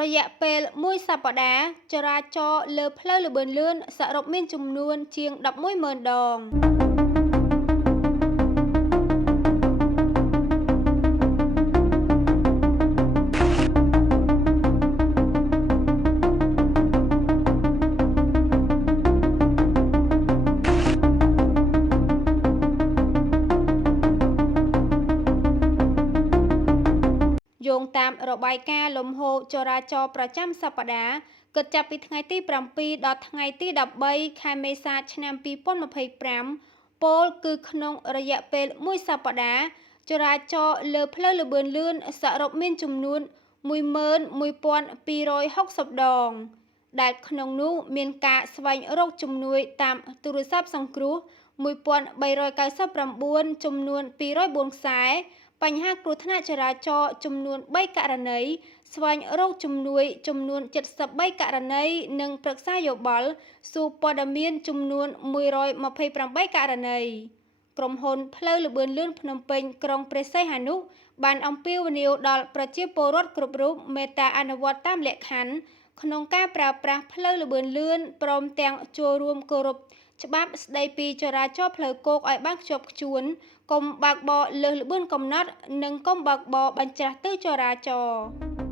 រយៈពេលមួយសប្តាហ៍ចរាចរណ៍លើផ្លូវល្បឿនលឿនសរុបមានចំនួនជាង11,000 ដងយោងតាមរបាយការណ៍លំហូរចរាចរណ៍ប្រចាំសប្តាហ៍គិតចាប់ពីថ្ងៃទី7ដល់ថ្ងៃទី13ខែមេសាឆ្នាំ2025ពលគឺក្នុងរយៈពេលមួយសប្តាហ៍ចរាចរណ៍លើផ្លូវល្បឿនលឿនសរុបមានចំនួន11,260 ដងដែលក្នុងនោះមានការស្វែងរកជំនួយតាមទូរស័ព្ទសង្គ្រោះ1399ចំនួន204ខ្សែបញ្ហាគ្រោះថ្នាក់ចរាចរណ៍ចំនួន3ករណីស្វែងរកជំនួយចំនួន73ករណីនិងប្រឹក្សាយោបល់សួរព័ត៌មានចំនួន128ករណីក្រុមហ៊ុនផ្លូវល្បឿនលឿនភ្នំពេញក្រុងព្រះសីហនុបានអំពាវនាវដល់ប្រជាពលរដ្ឋគ្រប់រូបមេត្តាអនុវត្តតាមលក្ខខណ្ឌក្នុងការប្រើប្រាស់ផ្លូវល្បឿនលឿនព្រមទាំងចូលរួមគោរពច្បាប់ស្តីពីចរាចរណ៍ផ្លូវគោកឲ្យបានខ្ជាប់ខ្ជួនកុំបើកបរលើសល្បឿនកំណត់និងកុំបើកបរបញ្ច្រាសទិសចរាចរណ៍